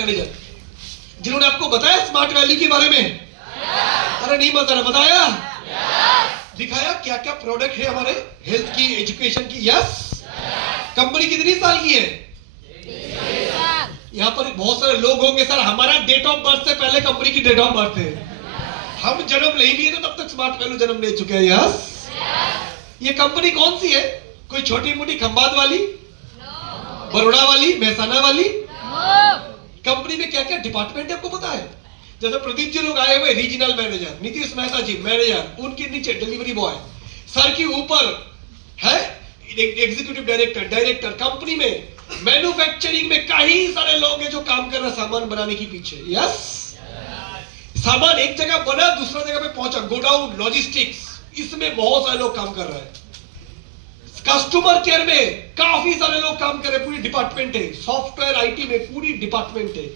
Manager जिन्होंने आपको बताया स्मार्ट वैल्यू के बारे में? अरे नहीं बताया? दिखाया क्या क्या प्रोडक्ट है हमारे हेल्थ की, एजुकेशन की? यस। कंपनी कितनी साल की है? यहाँ पर बहुत सारे लोग होंगे सर हमारा डेट ऑफ बर्थ से पहले कंपनी की डेट ऑफ बर्थ है, हम जन्म नहीं लिए तो तब तक स्मार्ट वैल्यू जन्म ले चुके हैं। यस। ये कंपनी कौन सी है? कोई छोटी मोटी खंबात वाली, बड़ौदा वाली, महसाना वाली? कंपनी में क्या क्या डिपार्टमेंट है आपको पता है? जैसे प्रदीप जी लोग आए हुए रीजनल मैनेजर, नीतीश मेहता जी मैनेजर, उनके नीचे डिलीवरी बॉय, सर के ऊपर है एग्जीक्यूटिव डायरेक्टर। कंपनी में मैन्युफैक्चरिंग में कई सारे लोग हैं जो काम कर रहे हैं सामान बनाने के पीछे। यस। सामान एक जगह बना दूसरा जगह पे पहुंचा, गोडाउन, लॉजिस्टिक्स, इसमें बहुत सारे लोग काम कर रहे हैं। कस्टमर केयर में काफी सारे लोग काम कर रहे हैं, पूरी डिपार्टमेंट है। सॉफ्टवेयर आईटी में पूरी डिपार्टमेंट है।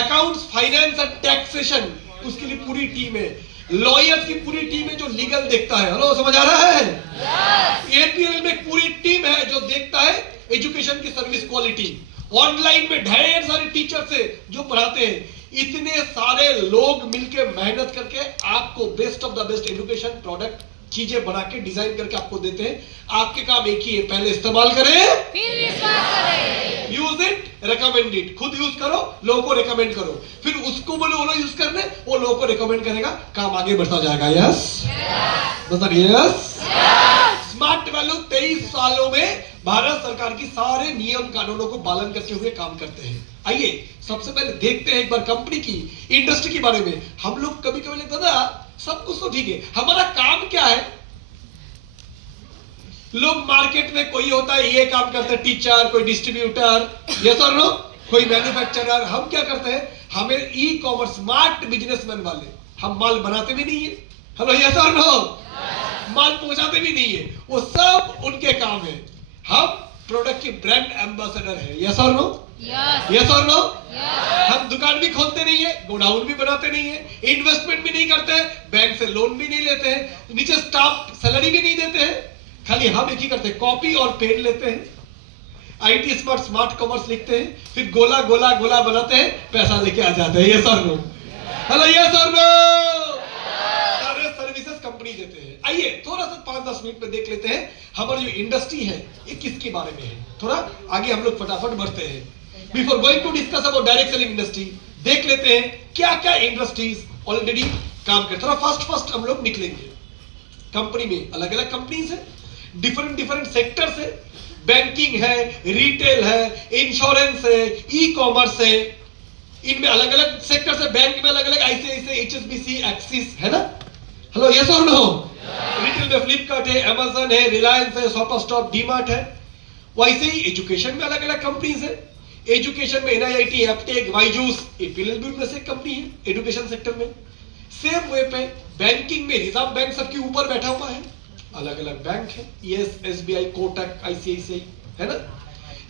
अकाउंट्स, फाइनेंस एंड टैक्सेशन, उसके लिए पूरी टीम है। लॉयर्स की पूरी टीम है जो लीगल देखता है। हेलो, समझ आ रहा है? एपीएल में पूरी टीम है जो देखता है एजुकेशन की सर्विस क्वालिटी। ऑनलाइन में ढेर सारे टीचर्स है जो पढ़ाते हैं। इतने सारे लोग मिलकर मेहनत करके आपको best of the best education product चीजें बना के डिजाइन करके आपको देते हैं। आपके काम एक ही है, पहले इस्तेमाल करें, फिर विश्वास करें। Use it, recommend it. खुद यूज करो, लोगों को रिकमेंड करो, फिर उसको बोलो वो लोग यूज करने, वो लोगों को रिकमेंड करेगा, काम आगे बढ़ता जाएगा। यस, बताइए। यस। स्मार्ट वैल्यू 23 सालों में भारत सरकार की सारे नियम कानूनों को पालन करते हुए काम करते हैं। आइए सबसे पहले देखते हैं एक बार कंपनी की, इंडस्ट्री के बारे में। हम लोग कभी कभी लगता था सब कुछ तो ठीक है, हमारा काम क्या है? लोग मार्केट में कोई होता है ये काम करते हैं, टीचर, कोई डिस्ट्रीब्यूटर, यस और नो, कोई मैन्युफैक्चरर। हम क्या करते हैं? हमें ई कॉमर्स, स्मार्ट बिजनेसमैन वाले, हम माल बनाते भी नहीं है। हेलो, यस और नो, माल पहुंचाते भी नहीं है, वो सब उनके काम है। हम प्रोडक्ट की ब्रांड एम्बेसडर है। यस और नो? यस और नो? हम दुकान भी खोलते नहीं है, गोडाउन भी बनाते नहीं है, इन्वेस्टमेंट भी नहीं करते हैं, बैंक से लोन भी नहीं लेते हैं, नीचे स्टाफ सैलरी भी नहीं देते हैं। खाली हम एक ही करते हैं, कॉपी और पेन लेते हैं, आईटी स्मार्ट, स्मार्ट कॉमर्स लिखते हैं, फिर गोला गोला गोला बनाते हैं, पैसा लेके आ जाते हैं। यस और नो? हेलो, यस और नो? सारे सर्विसेज कंपनी देते हैं। आइए थोड़ा सा 5-10 मिनट में देख लेते हैं हमारी जो इंडस्ट्री है ये किसके बारे में है। थोड़ा आगे हम लोग फटाफट बढ़ते हैं। Before going to discuss about direct selling industry, देख लेते हैं क्या क्या इंडस्ट्रीज ऑलरेडी काम करते हैं। फर्स्ट हम लोग निकलेंगे। कंपनी में अलग अलग कंपनीज है, डिफरेंट सेक्टर्स है, बैंकिंग है, रिटेल है, इंश्योरेंस है, ई कॉमर्स है, इनमें अलग अलग सेक्टर्स है। बैंक में अलग अलग आईसीआईसीआई, एचएसबीसी, एक्सिस, है ना? हेलो, यस और नो? रिटेल में फ्लिपकार्ट है, अमेजन है, रिलायंस है, शॉपर स्टॉप, डीमार्ट है। वैसे ही एजुकेशन में अलग अलग कंपनीज है। एजुकेशन में एनआईआईटी, एप्टेक, बायजूस, एपीएलबी में से कंपनी है एजुकेशन सेक्टर में। सेम वे पे बैंकिंग में रिजर्व बैंक सबके ऊपर बैठा हुआ है, अलग अलग बैंक है, यस, एसबीआई, कोटक, आईसीआईसीआई, है ना?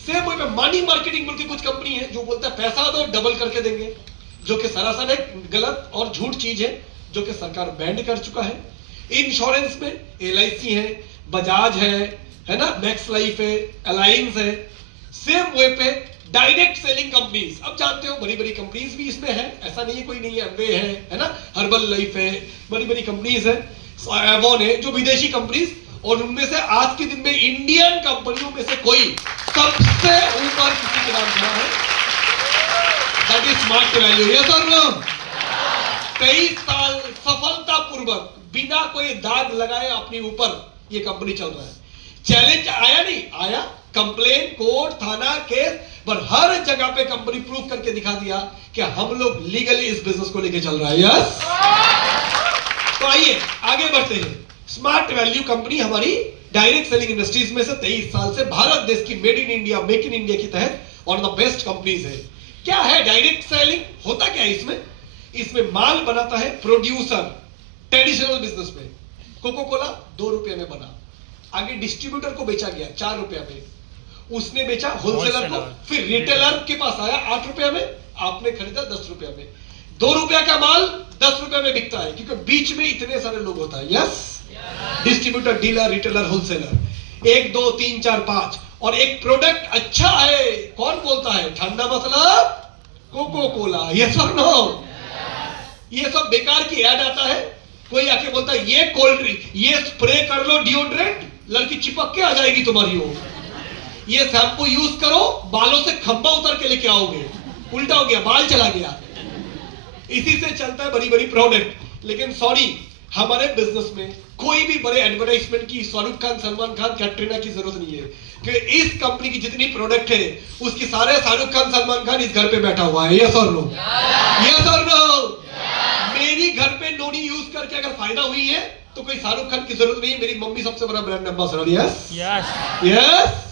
सेम वे पे मनी मार्केटिंग बोल के कुछ कंपनी है जो बोलता है पैसा दो डबल करके देंगे, जो कि सरासर एक गलत और झूठ चीज है जो कि सरकार बैंड कर चुका है। इंश्योरेंस में एलआईसी है, बजाज है ना, मैक्स लाइफ है, अलायंस है। सेम वे पे डायरेक्ट सेलिंग कंपनीज, अब जानते हो बड़ी बड़ी कंपनीज भी इसमें है, ऐसा नहीं है कोई नहीं है, अम्बे है ना, हर्बल लाइफ है, बड़ी बड़ी कंपनीज है, एवॉन है, जो विदेशी कंपनीज। और उनमें से आज के दिन में इंडियन कंपनियों में से कोई सबसे ऊपर किसी के नाम खड़ा है, that is smart value. Yes और नो? 23 साल सफलतापूर्वक बिना कोई दाग लगाए अपने ऊपर ये कंपनी चल रहा है। चैलेंज आया नहीं आया, कंप्लेन, कोर्ट, थाना, केस, पर हर जगह पे कंपनी प्रूव करके दिखा दिया कि हम लोग लीगली इस बिजनेस को लेके चल रहा है। यस। तो आइए आगे बढ़ते हैं। स्मार्ट वैल्यू कंपनी हमारी डायरेक्ट सेलिंग इंडस्ट्रीज में से 23 साल से भारत देश की made in India, make in India के तहत one of the best companies है। क्या है डायरेक्ट सेलिंग? होता क्या है इसमें? इसमें माल बनाता है प्रोड्यूसर, ट्रेडिशनल बिजनेस में कोको कोला 2 रुपए में बना, आगे डिस्ट्रीब्यूटर को बेचा गया 4 रुपया में, उसने बेचा होलसेलर को, फिर रिटेलर के पास आया 8 रुपया में, आपने खरीदा 10 रुपया में। 2 रुपया का माल 10 रुपया में बिकता है क्योंकि बीच में इतने सारे लोग होता है। Yes, distributor, dealer, retailer, wholesaler, 1 2 3 4 5। और एक प्रोडक्ट अच्छा है, कौन बोलता है? ठंडा मतलब कोको कोला, यस और नो? ये सब बेकार की ऐड आता है, कोई आके बोलता है ये कोल्ड ड्रिंक, ये स्प्रे कर लो डिओड्रेंट, लड़की चिपक के आ जाएगी तुम्हारी ओर, ये शैम्पू यूज करो, बालों से खंबा उतर के लेके आओगे, उल्टा हो गया, बाल चला गया। इसी से चलता है बड़ी बड़ी प्रोडक्ट। लेकिन सॉरी, हमारे बिजनेस में कोई भी बड़े एडवर्टाइजमेंट की शाहरुख खान, सलमान खान, कैटरीना की जरूरत नहीं है, क्योंकि इस कंपनी की जितनी प्रोडक्ट है उसकी सारे शाहरुख खान, सलमान खान इस घर पे बैठा हुआ है। यस और नो? यस और नो? मेरी घर पे नोनी यूज करके अगर फायदा हुई है तो कोई शाहरुख खान की जरूरत नहीं है, मेरी मम्मी सबसे बड़ा ब्रांड एम्बेसडर। Yes yes.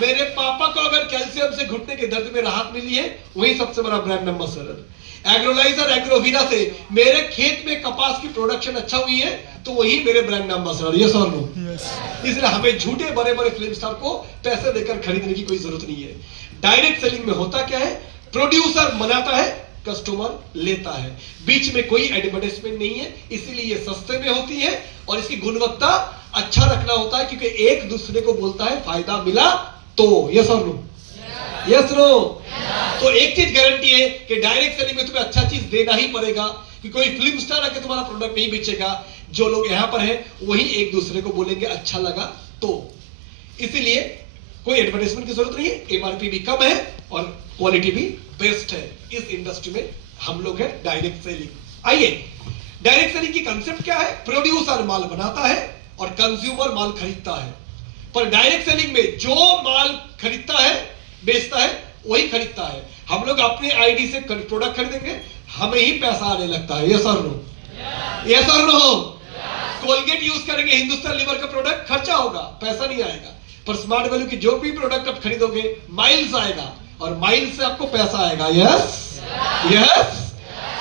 मेरे पापा को अगर कैल्शियम से घुटने के दर्द में राहत मिली है, वही सबसे बड़ा ब्रांड एम्बेसडर। एग्रोलाइजर, एग्रोवीना से मेरे खेत में कपास की प्रोडक्शन अच्छा हुई है, तो वही मेरे ब्रांड एम्बेसडर। यस और नो? इसलिए हमें झूठे बड़े बड़े फिल्म स्टार को पैसे देकर खरीदने की कोई जरूरत नहीं है। डायरेक्ट सेलिंग में होता क्या है? प्रोड्यूसर बनाता है, कस्टमर लेता है, बीच में कोई एडवर्टाइजमेंट नहीं है, इसीलिए ये सस्ते में होती है और इसकी गुणवत्ता अच्छा रखना होता है, क्योंकि एक दूसरे को बोलता है फायदा मिला तो। यस और नो? Yes no? तो एक चीज गारंटी है कि डायरेक्ट सेलिंग में तुम्हें अच्छा चीज देना ही पड़ेगा, कि कोई फिल्म स्टार आके तुम्हारा प्रोडक्ट नहीं बेचेगा, जो लोग यहां पर हैं वही एक दूसरे को बोलेंगे अच्छा लगा तो। इसीलिए कोई एडवर्टाइजमेंट की जरूरत नहीं है, एमआरपी भी कम है और क्वालिटी भी बेस्ट है। इस इंडस्ट्री में हम लोग है डायरेक्ट सेलिंग। आइए, डायरेक्ट सेलिंग की कंसेप्ट क्या है? प्रोड्यूसर माल बनाता है और कंज्यूमर माल खरीदता है। पर डायरेक्ट सेलिंग में जो माल खरीदता है, बेचता है, वही खरीदता है। हम लोग अपने आईडी से प्रोडक्ट खरीदेंगे, हमें ही पैसा आने लगता है। यस और नो? यस और नो? कोलगेट यूज करेंगे, हिंदुस्तान लीवर का प्रोडक्ट, खर्चा होगा, पैसा नहीं आएगा। पर स्मार्ट वैल्यू की जो भी प्रोडक्ट आप खरीदोगे, माइल्स आएगा और माइल्स से आपको पैसा आएगा। Yes yes.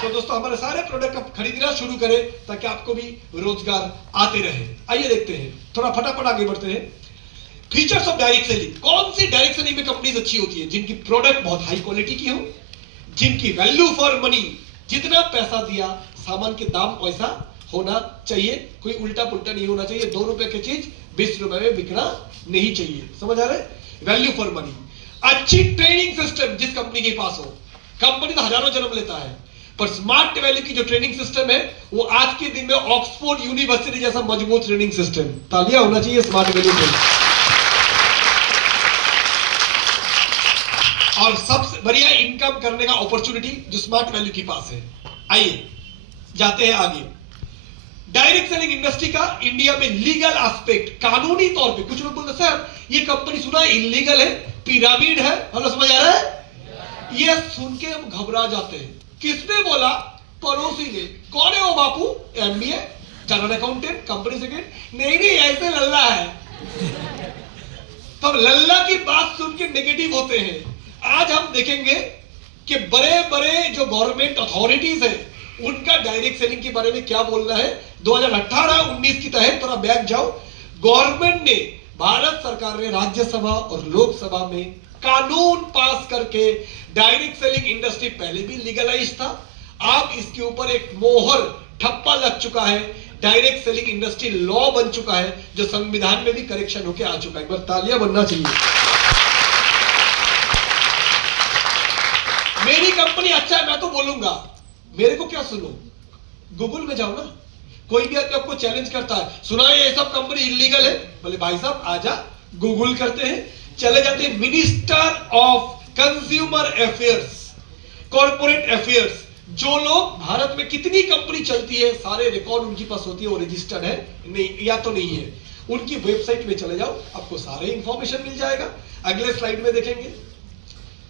तो दोस्तों, हमारे सारे प्रोडक्ट आप खरीदना शुरू करें ताकि आपको भी रोजगार आते रहे। आइए देखते हैं, थोड़ा फटाफट आगे बढ़ते हैं। Features of direct selling. कौन सी डायरेक्ट सेलिंग में कंपनीज अच्छी होती है? जिनकी प्रोडक्ट बहुत हाई क्वालिटी की हो, जिनकी वैल्यू फॉर मनी, जितना पैसा दिया सामान के दाम वैसा होना चाहिए, कोई उल्टा पुल्टा नहीं होना चाहिए। 2 रुपए की चीज 20 रुपए में बिकना नहीं चाहिए। समझ आ रहा है? Value for money. अच्छी ट्रेनिंग सिस्टम जिस कंपनी के पास हो, कंपनी तो हजारों जन्म लेता है, पर स्मार्ट वैल्यू की जो ट्रेनिंग सिस्टम है वो आज के दिन में ऑक्सफोर्ड यूनिवर्सिटी जैसा मजबूत ट्रेनिंग सिस्टम। तालियां होना चाहिए स्मार्ट वैल्यू पे। और सबसे बढ़िया इनकम करने का अपॉर्चुनिटी जो स्मार्ट वैल्यू के पास है। आइए जाते हैं आगे। डायरेक्ट सेलिंग इंडस्ट्री का इंडिया में लीगल एस्पेक्ट, कानूनी तौर पे कुछ लोग बोलते सर ये कंपनी सुना है इलीगल है, पिरामिड है। हेलो, समझ आ रहा है? ये सुन के हम घबरा जाते हैं। किसने बोला? पड़ोसी ने। कौन है वो बापू? MBA, chartered accountant, company secretary. नहीं नहीं, ऐसे लल्ला है। तब लल्ला की बात सुन के नेगेटिव होते हैं। आज हम देखेंगे कि बड़े बड़े जो गवर्नमेंट अथॉरिटीज है उनका डायरेक्ट सेलिंग के बारे में क्या बोलना है। 2018-19 की तहत थोड़ा बैक जाओ। गवर्नमेंट ने, भारत सरकार ने राज्यसभा और लोकसभा में कानून पास करके डायरेक्ट सेलिंग इंडस्ट्री पहले भी लीगलाइज था, अब इसके ऊपर एक मोहर ठप्पा लग चुका है। डायरेक्ट सेलिंग इंडस्ट्री लॉ बन चुका है, जो संविधान में भी करेक्शन होकर आ चुका है। एक बार तालियां बनना चाहिए। मेरी कंपनी अच्छा है मैं तो बोलूंगा, मेरे को क्या सुनो? गूगल में जाओ ना, कोई भी आदमी आपको चैलेंज करता है, सुना ये सब कंपनी इलीगल है, बोले भाई साहब आजा, गूगल करते हैं, चले जाते हैं minister of consumer affairs, corporate affairs. जो लोग भारत में कितनी कंपनी चलती है सारे रिकॉर्ड उनके पास होती है, वो रजिस्टर्ड है नहीं या तो नहीं है, उनकी वेबसाइट में चले जाओ, आपको सारे इंफॉर्मेशन मिल जाएगा। अगले स्लाइड में देखेंगे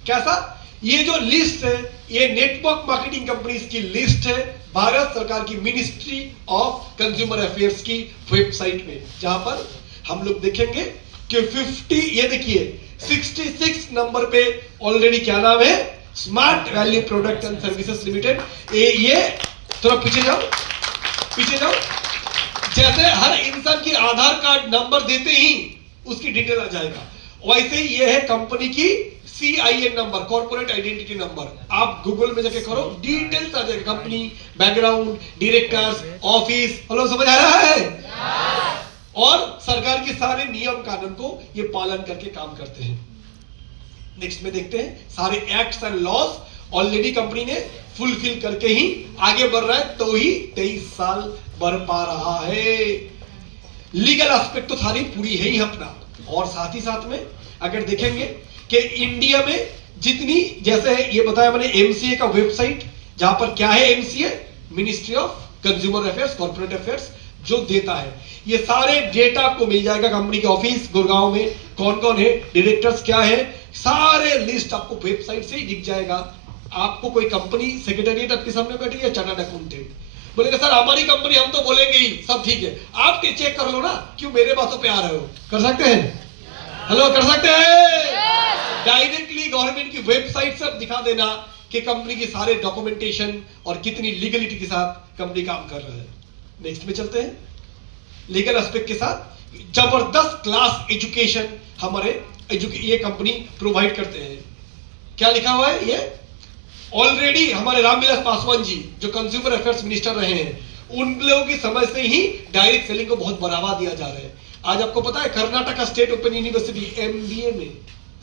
कैसा। ये जो लिस्ट है ये नेटवर्क मार्केटिंग कंपनीज की लिस्ट है भारत सरकार की मिनिस्ट्री ऑफ कंज्यूमर अफेयर्स की वेबसाइट में, जहां पर हम लोग देखेंगे कि 50, ये देखिए 66 नंबर पे ऑलरेडी क्या नाम है, smart value product and services limited. ये थोड़ा पीछे जाओ, पीछे जाओ। जैसे हर इंसान की आधार कार्ड नंबर देते ही उसकी डिटेल आ जाएगा, वैसे ही ये है कंपनी की CIN number, corporate identity number. आप गूगल में जाके करो, डिटेल्स आ जाएगा, company, background, directors, office. Hello, समझ आ रहा है? और सरकार के सारे नियम कानून को ये पालन करके काम करते हैं। नेक्स्ट में देखते हैं सारे acts and laws already company ने फुलफिल करके ही आगे बढ़ रहा है, तो ही 23 साल बढ़ पा रहा है। लीगल एस्पेक्ट तो सारी पूरी है ही अपना, और साथ ही साथ में अगर देखेंगे कि इंडिया में जितनी, जैसे है ये बताया मैंने एमसीए का वेबसाइट, जहां पर क्या है, MCA ministry of consumer affairs corporate affairs जो देता है, ये सारे डेटा आपको मिल जाएगा। कंपनी के ऑफिस गुड़गांव में कौन कौन है, डायरेक्टर्स क्या है, सारे लिस्ट आपको वेबसाइट से ही दिख जाएगा। आपको कोई कंपनी सेक्रेटरीट आपके सामने बैठी है, चार्टर्ड अकाउंटेंट बोलेगा सर हमारी कंपनी, हम तो बोलेंगे ही सब ठीक है, आप चेक कर लो ना, क्यों मेरे बातों पे आ रहे हो? कर सकते हैं? हेलो, कर सकते हैं? डायरेक्टली गवर्नमेंट की वेबसाइट से दिखा देना कि कंपनी के सारे डॉक्यूमेंटेशन और कितनी लीगलिटी के साथ कंपनी काम कर रहा है। नेक्स्ट में चलते हैं। लीगल एस्पेक्ट के साथ जबरदस्त क्लास एजुकेशन हमारे ये कंपनी प्रोवाइड करते हैं। क्या लिखा हुआ है? ये ऑलरेडी हमारे रामविलास पासवान जी जो कंज्यूमर अफेयर्स मिनिस्टर रहे हैं, उन लोगों की समझ से ही डायरेक्ट सेलिंग को बहुत बढ़ावा दिया जा रहा है। आज आपको पता है Karnataka state open university MBA में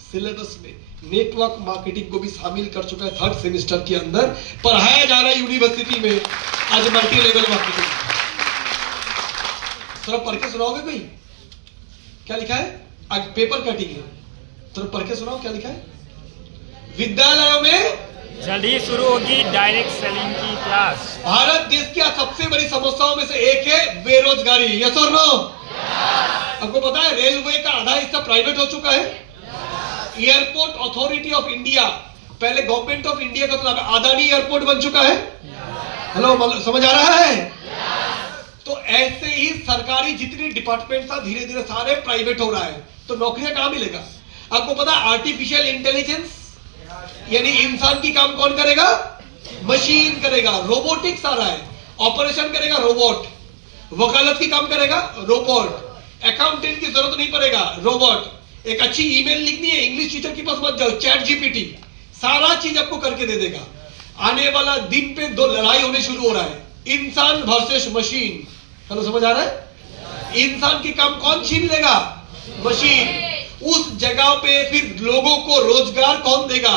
सिलेबस में नेटवर्क मार्केटिंग को भी शामिल कर चुका है। 3rd सेमेस्टर के अंदर पढ़ाया जा रहा है यूनिवर्सिटी में आज मल्टी लेवल मार्केटिंग। थोड़ा पढ़ के सुनाओगे कोई? क्या लिखा है? आज पेपर कटिंग है, थोड़ा पढ़ के सुनाओ क्या लिखा है? विद्यालयों में जल्द ही शुरू होगी डायरेक्ट सेलिंग की क्लास। भारत देश की सबसे बड़ी समस्याओं में से एक है बेरोजगारी। यस और नो? आपको पता है रेलवे का आधा हिस्सा प्राइवेट हो चुका है। एयरपोर्ट अथॉरिटी ऑफ इंडिया पहले गवर्नमेंट ऑफ इंडिया का तो अदानी एयरपोर्ट बन चुका है। हेलो, समझ आ रहा है? तो ऐसे ही सरकारी जितनी डिपार्टमेंट था धीरे धीरे सारे प्राइवेट हो रहा है, तो नौकरियां कहां मिलेगा? आपको पता है आर्टिफिशियल इंटेलिजेंस यानी इंसान की काम कौन करेगा? मशीन करेगा। रोबोटिक्स आ रहा है, ऑपरेशन करेगा रोबोट, वकालत की काम करेगा रोबोट, अकाउंटेंट की जरूरत नहीं पड़ेगा रोबोट, एक अच्छी ईमेल लिखनी है इंग्लिश टीचर के पास मत जाओ, चैट जीपीटी सारा चीज आपको करके दे देगा। आने वाला दिन पे दो लड़ाई होने शुरू हो रहा है, इंसान वर्सेस मशीन। हेलो, समझ आ रहा है? इंसान की काम कौन छीन लेगा? मशीन। उस जगह पे फिर लोगों को रोजगार कौन देगा?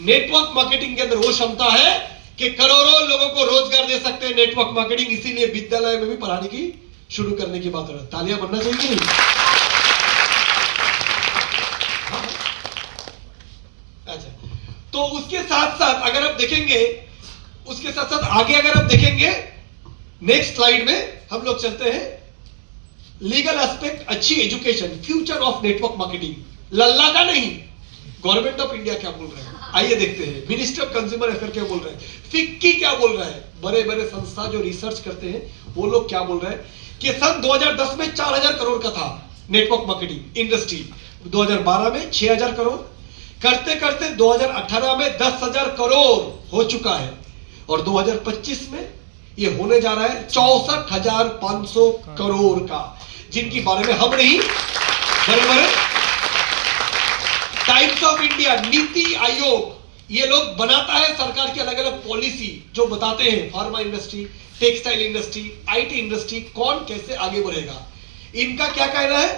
नेटवर्क मार्केटिंग के अंदर वो क्षमता है कि करोड़ों लोगों को रोजगार दे सकते हैं नेटवर्क मार्केटिंग। इसीलिए विद्यालय में भी पढ़ाने की शुरू करने की बात हो रहा है। तालियां बनना चाहिए कि नहीं? अच्छा, तो उसके साथ साथ अगर आप देखेंगे, उसके साथ साथ आगे अगर आप देखेंगे नेक्स्ट स्लाइड में हम लोग चलते हैं। लीगल एस्पेक्ट, अच्छी education, future of network marketing, लल्ला का नहीं, गवर्नमेंट ऑफ इंडिया क्या बोल रहा है आइए देखते हैं। मिनिस्टर ऑफ कंज्यूमर अफेयर क्या बोल रहे हैं, फिक्की क्या बोल रहा है, बड़े बड़े संस्था जो रिसर्च करते हैं वो लोग क्या बोल रहे हैं कि सन 2010 में 4000 करोड़ का था नेटवर्क मार्केटिंग इंडस्ट्री, 2012 में 6000 करोड़, करते करते 2018 में 10,000 करोड़ हो चुका है, और 2025 में ये होने जा रहा है 64,500 करोड़ का, जिनकी बारे में हम नहीं, बड़े बड़े times of India, NITI Aayog, ये लोग बनाता है सरकार की अलग अलग पॉलिसी जो बताते हैं pharma industry, textile industry, IT industry कौन कैसे आगे बढ़ेगा। इनका क्या कहना है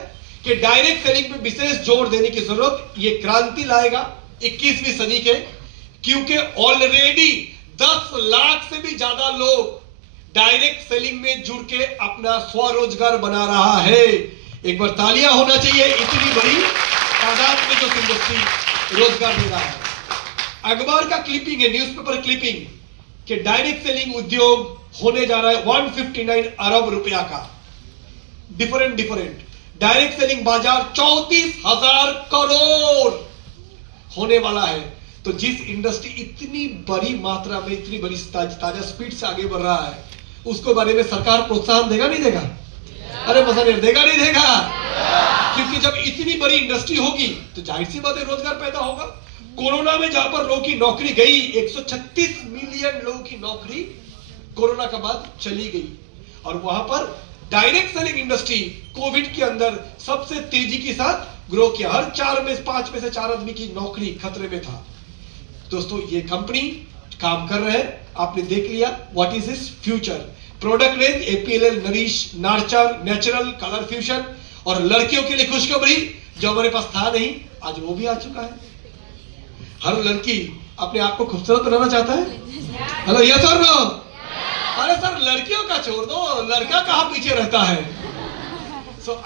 कि डायरेक्ट सेलिंग पे विशेष जोर देने की जरूरत, ये क्रांति लाएगा 21वीं सदी के, क्योंकि ऑलरेडी 10 लाख से भी ज्यादा लोग डायरेक्ट सेलिंग में जुड़ के अपना स्वरोजगार बना रहा है। एक बार तालियां होना चाहिए इतनी बड़ी तादाद में जो इंडस्ट्री रोजगार दे रहा है। अखबार का क्लिपिंग है, न्यूज़पेपर क्लिपिंग, कि डायरेक्ट सेलिंग उद्योग होने जा रहा है 159 अरब रुपया का, डिफरेंट डायरेक्ट सेलिंग बाजार 34,000 करोड़ होने वाला है। तो जिस इंडस्ट्री इतनी बड़ी मात्रा में, इतनी बड़ी ताजा स्पीड से आगे बढ़ रहा है, उसको बारे में सरकार प्रोत्साहन देगा नहीं देगा? अरे मसालेर देगा नहीं देगा? क्योंकि जब इतनी बड़ी इंडस्ट्री होगी तो जाहिर सी बात है रोजगार पैदा होगा। कोरोना में जहां पर लोगों की नौकरी गई, 136 मिलियन लोगों की नौकरी कोरोना के बाद चली गई, और वहां पर डायरेक्ट सेलिंग इंडस्ट्री कोविड के अंदर सबसे तेजी के साथ ग्रो किया। हर 5 में से 4 आदमी की नौकरी खतरे में था। दोस्तों, ये कंपनी काम कर रहे हैं, आपने देख लिया what is this future. Product range APLL, nourish, nurture, natural, colour fusion, और लड़कियों के लिए खुशखबरी जो हमारे पास था नहीं, आज वो भी आ चुका है। हर लड़की अपने आप को खूबसूरत बनाना चाहता है? हेलो, यस और नो? अरे सर, लड़कियों का छोड़ दो, लड़का कहाँ पीछे रहता है?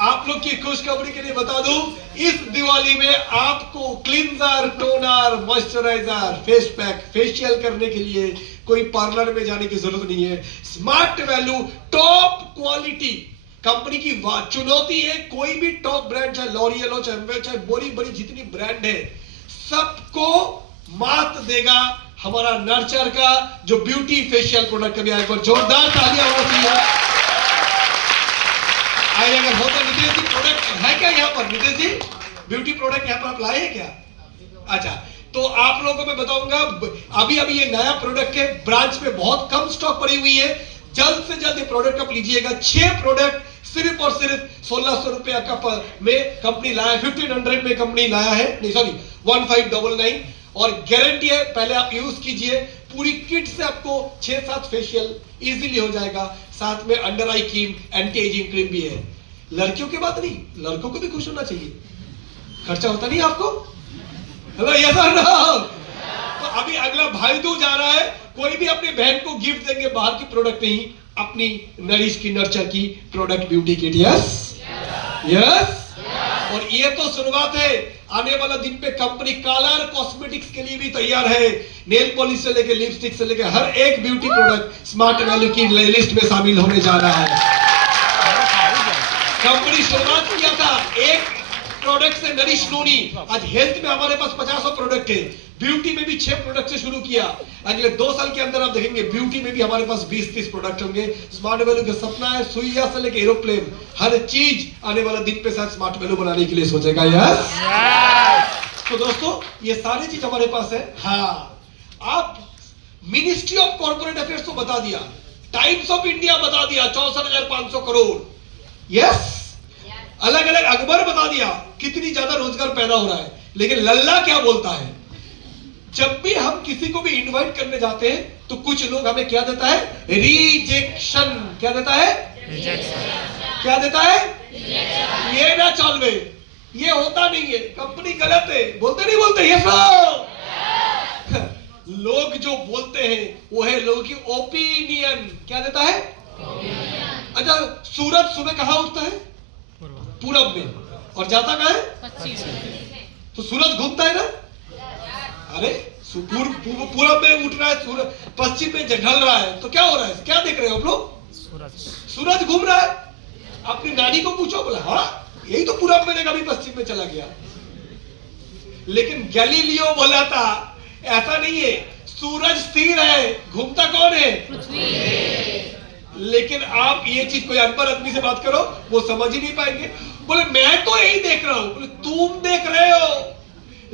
आप लोग की खुशखबरी के लिए बता दूं, इस दिवाली में आपको cleanser, toner, moisturiser, face pack, facial करने के लिए कोई पार्लर में जाने की जरूरत नहीं है। Smart value, top quality company की चुनौती है। कोई भी टॉप ब्रांड, चाहे लॉरियल हो, चाहे बड़ी बड़ी जितनी ब्रांड है, सबको मात देगा हमारा नर्चर का जो ब्यूटी फेशियल प्रोडक्ट कभी आए। पर जोरदार तालियां होना चाहिए। अगर होता नितेश जी, प्रोडक्ट है क्या यहाँ पर? नितेश जी, ब्यूटी प्रोडक्ट यहाँ पर आप लाए हैं क्या? अच्छा, तो आप लोगों को मैं बताऊंगा, अभी ये नया प्रोडक्ट है, ब्रांच में बहुत कम स्टॉक पड़ी हुई है। जल्द से जल्द ये प्रोडक्ट आप लीजिएगा। 6 प्रोडक्ट सिर्फ और सिर्फ 1600 रुपया का में कंपनी लाया है, 1500 में कंपनी लाया है, नहीं सॉरी 1599, और गारंटी है पहले आप यूज कीजिए। पूरी किट से आपको 6-7 फेशियल इजीली हो जाएगा। साथ में under eye cream, anti ageing cream भी है। लड़कियों की बात नहीं, लड़कों को भी खुश होना चाहिए। खर्चा होता नहीं आपको? हेलो, यस और नो? तो अभी अगला भाई दूज आ रहा है, कोई भी अपनी बहन को गिफ्ट देंगे, बाहर की प्रोडक्ट नहीं, अपनी नरिश की, नर्चर की product beauty kit. Yes yes. और ये तो शुरुआत है, आने वाला दिन पे कंपनी कलर कॉस्मेटिक्स के लिए भी तैयार है। नेल पॉलिश से लेके लिपस्टिक से लेके हर एक ब्यूटी प्रोडक्ट स्मार्ट वैल्यू की लिस्ट में शामिल होने जा रहा है। कंपनी शुरुआत किया था एक प्रोडक्ट से, नरिश नोनी। आज हेल्थ में हमारे पास 50 प्रोडक्ट है, ब्यूटी में भी 6 प्रोडक्ट से शुरू किया। अगले 2 साल के अंदर आप देखेंगे ब्यूटी में भी हमारे पास 20-30 प्रोडक्ट होंगे। स्मार्ट वैल्यू का सपना है, सुइया से लेके एरोप्लेन, हर चीज आने वाला दिन पे साथ स्मार्ट वैल्यू बनाने के लिए सोचेगा। यस। तो दोस्तों, ये सारी चीज हमारे पास है। हाँ, आप मिनिस्ट्री ऑफ कॉर्पोरेट अफेयर्स को बता दिया, टाइम्स ऑफ इंडिया बता दिया 64,500 करोड़। यस। अलग अलग अखबार बता दिया कितनी ज्यादा रोजगार पैदा हो रहा है। लेकिन लल्ला क्या बोलता है? जब भी हम किसी को भी इनवाइट करने जाते हैं तो कुछ लोग हमें क्या देता है? रिजेक्शन। क्या देता है? रिजेक्शन। क्या देता है? रिजेक्शन। ये ना चलवे, ये होता नहीं है, कंपनी गलत है, बोलते नहीं बोलते? ये सब लोग जो बोलते हैं वो है लोगों की ओपिनियन। क्या देता है? अच्छा, सूरज सुबह कहां उठता है? पूरब में, और जाता कहां है? पश्चिम। तो सूरज घूमता है ना? अरे पूरब में उठ रहा है, सूरज पश्चिम में ढल रहा है, तो क्या हो रहा है? क्या देख रहे हो आप लोग? सूरज घूम रहा है। अपनी नानी को पूछो, बोला हाँ यही तो पूरब में, कभी पश्चिम में चला गया। लेकिन गैलीलियो बोला था ऐसा नहीं है, सूरज स्थिर है, घूमता कौन है? पृथ्वी। लेकिन आप ये चीज कोई अनपढ़ आदमी से बात करो, वो समझ ही नहीं पाएंगे। बोले मैं तो यही देख रहा हूं। बोले तुम देख रहे हो,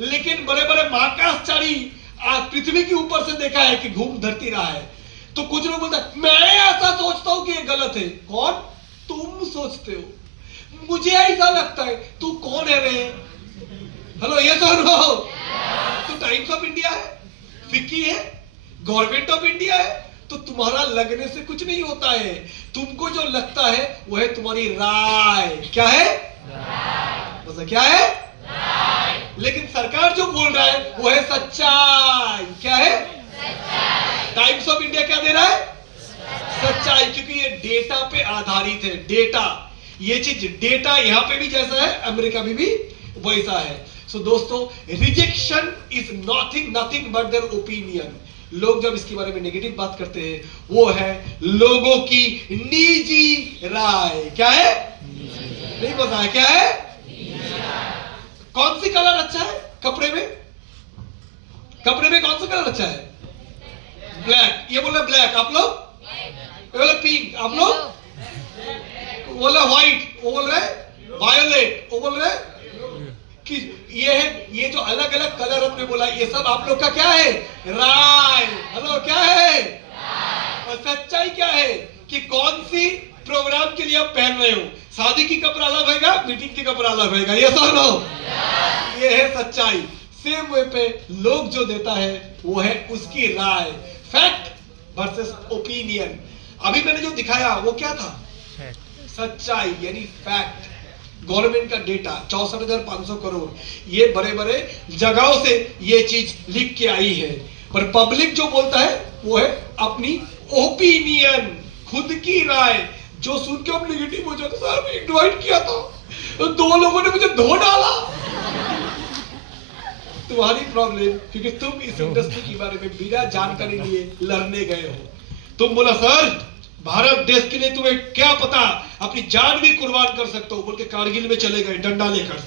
लेकिन बड़े बड़े महाकाशचारी पृथ्वी के ऊपर से देखा है कि घूम धरती रहा है। तो कुछ लोग बोलते हैं मैं ऐसा सोचता हूं कि ये गलत है। कौन? तुम सोचते हो, मुझे ऐसा लगता है। तू कौन है रे? हेलो, ये तो तो टाइम्स ऑफ इंडिया है, फिक्की है, गवर्नमेंट ऑफ इंडिया है। तो तुम्हारा लगने से कुछ नहीं होता है, तुमको जो लगता है वो है तुम्हारी राय। क्या है? राय। क्या है? राय। लेकिन सरकार जो बोल रहा है वो है सच्चाई। क्या है? सच्चाई। टाइम्स ऑफ इंडिया क्या दे रहा है? सच्चाई, क्योंकि ये डेटा पे आधारित है। डेटा, ये चीज डेटा यहां पे भी जैसा है, अमेरिका में भी वैसा है। सो दोस्तों, rejection is nothing but their opinion. लोग जब इसके बारे में नेगेटिव बात करते हैं, वो है लोगों की निजी राय। क्या है? नहीं पता है क्या है? कौन सी कलर अच्छा है कपड़े में? कपड़े में कौन सा कलर अच्छा है? ब्लैक। ये बोले ब्लैक, आप लोग? ये बोले पिंक, आप लोग? बोले व्हाइट, वो बोल रहे वायोलेट, वो बोल रहे कि ये है। ये जो अलग अलग कलर हमने बोला, ये सब आप लोग का क्या है? राय। हेलो, क्या है? राय। और सच्चाई क्या है कि कौन सी प्रोग्राम के लिए आप पहन रहे हो? शादी की कपड़ा अलग होगा, मीटिंग की कपड़ा अलग होगा। ये सब लो, ये है सच्चाई। सेम वे पे लोग जो देता है वो है उसकी राय। Fact versus opinion. अभी मैंने जो दिखाया वो क्या था? सच्चाई यानी फैक्ट। गवर्नमेंट का डेटा 64,500 करोड़, ये बड़े बड़े जगहों से ये चीज लिख के आई है। पर पब्लिक जो बोलता है वो है अपनी ओपिनियन, खुद की राय, जो सुन के हम नेगेटिव हो जाते। सर मैं इनवाइट किया था, 2 लोगों ने मुझे धो डाला। तुम्हारी प्रॉब्लम, क्योंकि तुम इस इंडस्ट्री के बारे में बिना जानकारी लिए लड़ने गए हो। तुम बोला सर भारत देश के लिए तुम्हें क्या पता, अपनी जान भी कुर्बान कर सकते हो, बोल के कारगिल में चले गए डंडा लेकर।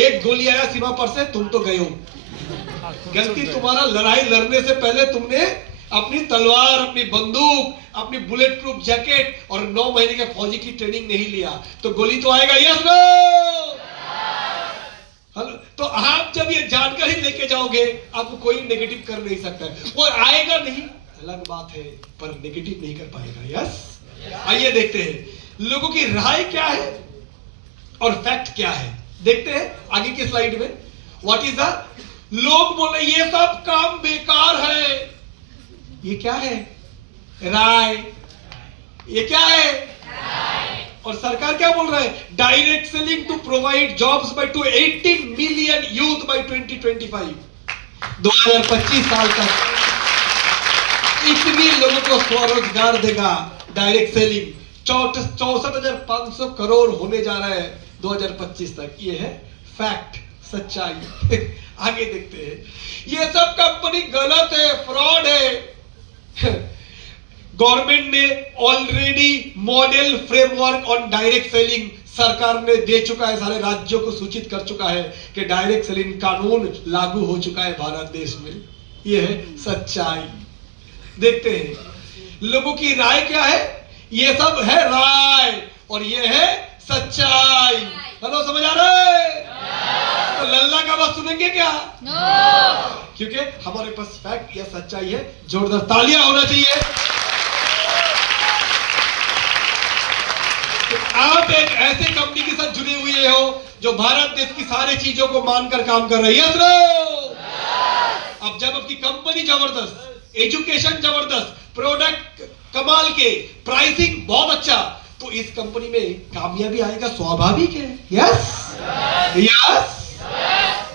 एक गोली आया सीमा पर से, तुम तो गए हो। गलती तुम्हारा, लड़ाई लड़ने से पहले तुमने अपनी तलवार, अपनी बंदूक, अपनी बुलेट प्रूफ जैकेट और 9 महीने के फौजी की ट्रेनिंग नहीं लिया, तो गोली तो आएगा। Yes no? तो आप जब ये जानकारी लेके जाओगे, आपको कोई नेगेटिव कर नहीं सकता है। वो आएगा नहीं अलग बात है, पर नेगेटिव नहीं कर पाएगा। यस? आइए देखते हैं लोगों की राय क्या है और फैक्ट क्या है। देखते हैं आगे की स्लाइड में। व्हाट इज द, लोग बोले ये सब काम बेकार है। ये क्या है? राय। ये क्या है? राय। और सरकार क्या बोल रहा है? Direct selling to provide jobs by to 18 million youth by 2025। 2025 साल तक इतने लोगों को स्वरोजगार देगा डायरेक्ट सेलिंग। 64,500 करोड़ होने जा रहा है 2025 तक। ये है फैक्ट, सच्चाई। आगे देखते हैं। ये सब कंपनी गलत है, फ्रॉड है। गवर्नमेंट ने already model framework on direct selling सरकार ने दे चुका है, सारे राज्यों को सूचित कर चुका है कि डायरेक्ट सेलिंग कानून लागू हो चुका है भारत देश में। यह है सच्चाई। देखते हैं लोगों की राय क्या है। ये सब है राय और ये है सच्चाई। हेलो, समझ आ रहा है? तो लल्ला का बात सुनेंगे क्या? क्योंकि हमारे पास फैक्ट या सच्चाई है। जोरदार तालियां होना चाहिए। तो आप एक ऐसे कंपनी के साथ जुड़े हुए हो जो भारत देश की सारी चीजों को मानकर काम कर रही है। अब जब आपकी कंपनी जबरदस्त, एजुकेशन जबरदस्त, प्रोडक्ट कमाल के, प्राइसिंग बहुत अच्छा, तो इस कंपनी में कामयाबी आएगा, स्वाभाविक है। Yes yes.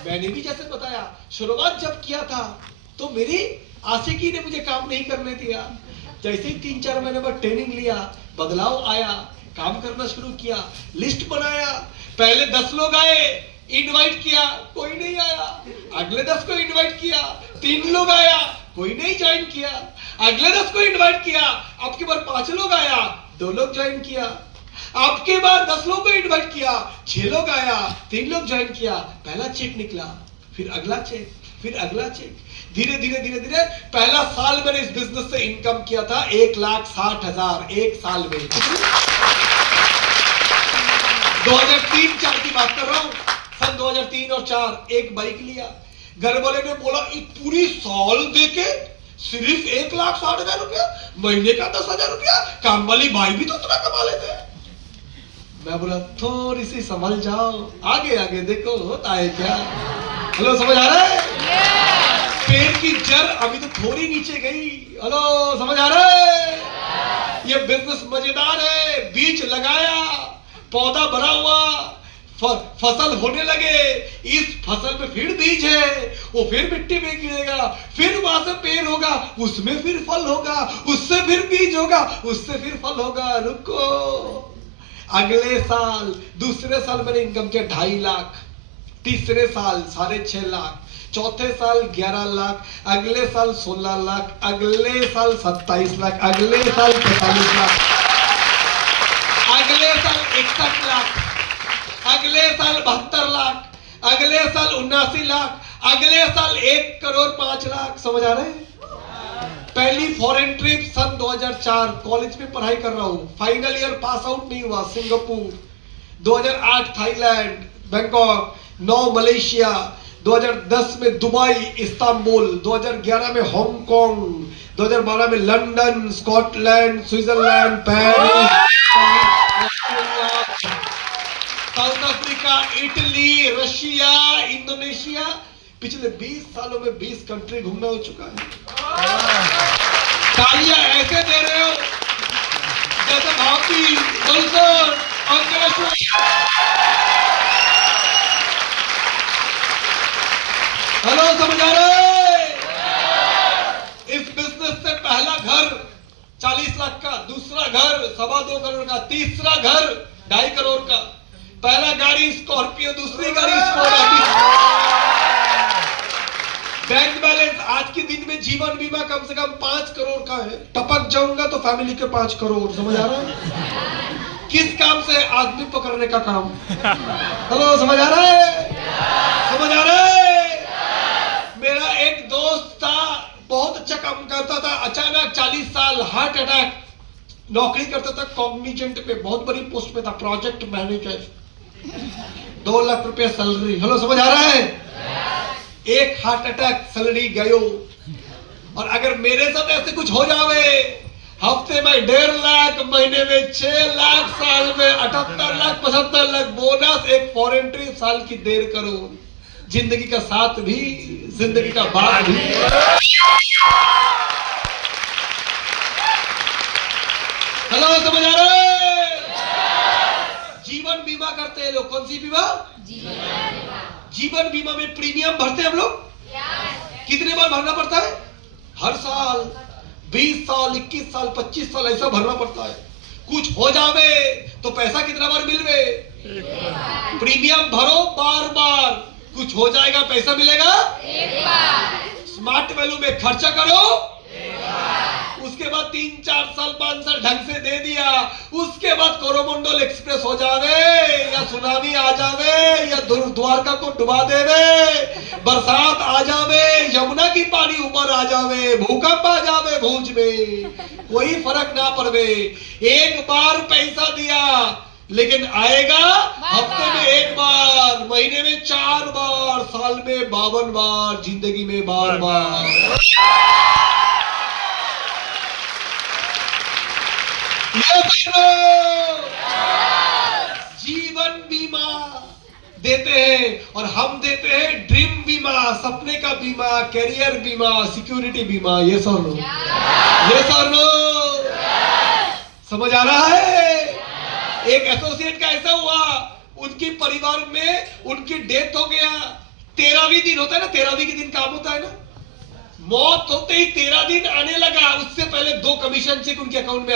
मैंने भी जैसे बताया, शुरुआत जब किया था तो मेरी आशिकी ने मुझे काम नहीं करने दिया। जैसे ही 3-4 महीने बाद ट्रेनिंग लिया, बदलाव आया, काम करना शुरू किया, लिस्ट बनाया। पहले 10 लोग आए, इनवाइट किया, कोई नहीं आया। अगले 10 को इनवाइट किया, 3 लोग आया, कोई नहीं ज्वाइन किया। अगले 10 को इनवाइट किया, अब की बार 5 लोग आया, 2 लोग ज्वाइन किया। अब के बार 10 लोग को इनवाइट किया, 6 लोग आया, 3 लोग ज्वाइन किया। पहला चेक निकला, फिर अगला चेक, फिर अगला चेक। धीरे धीरे धीरे धीरे पहला साल मैंने इस बिजनेस से इनकम किया था 1,60,000 एक साल में। 2003-4 की बात कर रहा हूं। सन 2003 और 4 एक बाइक लिया। घर वाले ने बोला पूरी साल देके सिर्फ 1,60,000 रुपया, महीने का 10,000 रुपया, काम वाली भाई भी तो उतना कमा लेते हैं। मैं बोला थोड़ी सी संभल जाओ, आगे आगे देखो होता है क्या। हेलो, समझ आ रहा है? पेड़ की जड़ अभी तो थोड़ी नीचे गई। हेलो, समझ आ रहा है? ये बिजनेस मजेदार है। बीज लगाया, पौधा बना हुआ, फसल होने लगे, इस फसल में फिर बीज है, वो फिर मिट्टी में गिरेगा, फिर वहां से पेड़ होगा, उसमें फिर फल होगा, उससे फिर बीज होगा, उससे फिर फल होगा। रुको, अगले साल, दूसरे साल मैंने इनकम किया 2.5 लाख, तीसरे साल 6.5 लाख, चौथे साल 11 लाख, अगले साल 16 लाख, अगले साल 27 लाख, अगले साल 45 लाख, अगले साल 61 लाख, अगले साल 72 लाख, अगले साल 79 लाख, अगले साल 1,05,00,000। समझ आ रहे हैं? पहली फॉरेन ट्रिप सन 2004, कॉलेज में पढ़ाई कर रहा हूं, फाइनल ईयर पास आउट नहीं हुआ, सिंगापुर। 2008 थाईलैंड, बैंकॉक, 9 मलेशिया, 2010 में दुबई, इस्तांबुल, 2011 में हांगकांग, 2012 में London, Scotland, Switzerland, Paris, south Africa, Italy, Russia, Indonesia. पिछले 20 सालों में 20 कंट्री घूमना हो चुका है। तालियां ऐसे दे रहे हो जैसे भाभी, बलसर, अंकलेश्वर हेलो, समझ आ रहा है? इस बिजनेस से पहला घर 40 लाख का, दूसरा घर 2.25 करोड़ का, तीसरा घर 2.5 करोड़ का, पहला गाड़ी स्कॉर्पियो, दूसरी गाड़ी स्कोडा, बैंक बैलेंस आज के दिन में जीवन बीमा कम से कम 5 करोड़ का है। टपक जाऊंगा तो फैमिली के 5 करोड़। समझ आ रहा है? किस काम से? आदमी पकड़ने का काम। हेलो, समझ आ रहा है? समझ आ रहा है? मेरा एक दोस्त था, बहुत अच्छा काम करता था, अचानक 40 साल हार्ट अटैक, नौकरी करता था कॉग्निजेंट पे, बहुत बड़ी पोस्ट पे था, प्रोजेक्ट मैनेजर, 2 लाख रुपए सैलरी। हेलो, समझ आ रहा है? एक हार्ट अटैक, सैलरी गयो। और अगर मेरे साथ ऐसे कुछ हो जावे, हफ्ते में 1.5 लाख, महीने में 6 लाख, साल में 78 लाख, 75 लाख बोनस, एक फॉरेन ट्रिप, साल की 1.5 करोड़, जिंदगी का साथ भी, जिंदगी का बाद भी। हेलो, समझ आ रहा है? जीवन बीमा करते हैं लोग। कौन सी बीमा? जीवन बीमा में प्रीमियम भरते हैं हम लोग। कितने बार भरना पड़ता है? हर साल 20 साल, 21 साल, 25 साल ऐसा भरना पड़ता है। कुछ हो जावे तो पैसा कितना बार मिलवे? प्रीमियम भरो बार बार, कुछ हो जाएगा पैसा मिलेगा एक बार। स्मार्ट वैल्यू में खर्चा करो उसके बाद 3-4 साल 5 साल ढंग से दे दिया, उसके बाद कोरोमंडल एक्सप्रेस हो जावे या सुनामी आ जावे या द्वारका को डुबा देवे, बरसात आ जावे, यमुना की पानी ऊपर आ जावे, भूकंप आ जावे भुज में, कोई फर्क ना पड़वे। एक बार पैसा दिया लेकिन आएगा हफ्ते में 1 बार, महीने में 4 बार, साल में 52 बार, जिंदगी में बार बार। जीवन बीमा देते हैं और हम देते हैं ड्रीम बीमा, सपने का बीमा, कैरियर बीमा, सिक्योरिटी बीमा। ये सर नो, ये सर नो, समझ आ रहा है? एक एसोसिएट का ऐसा हुआ, उनकी परिवार में उनकी डेथ हो गया, 13वीं दिन होता है ना, 13वीं के दिन काम होता है ना, मौत होते ही 13 दिन आने लगा, उससे पहले 2 कमीशन चेक उनके अकाउंट में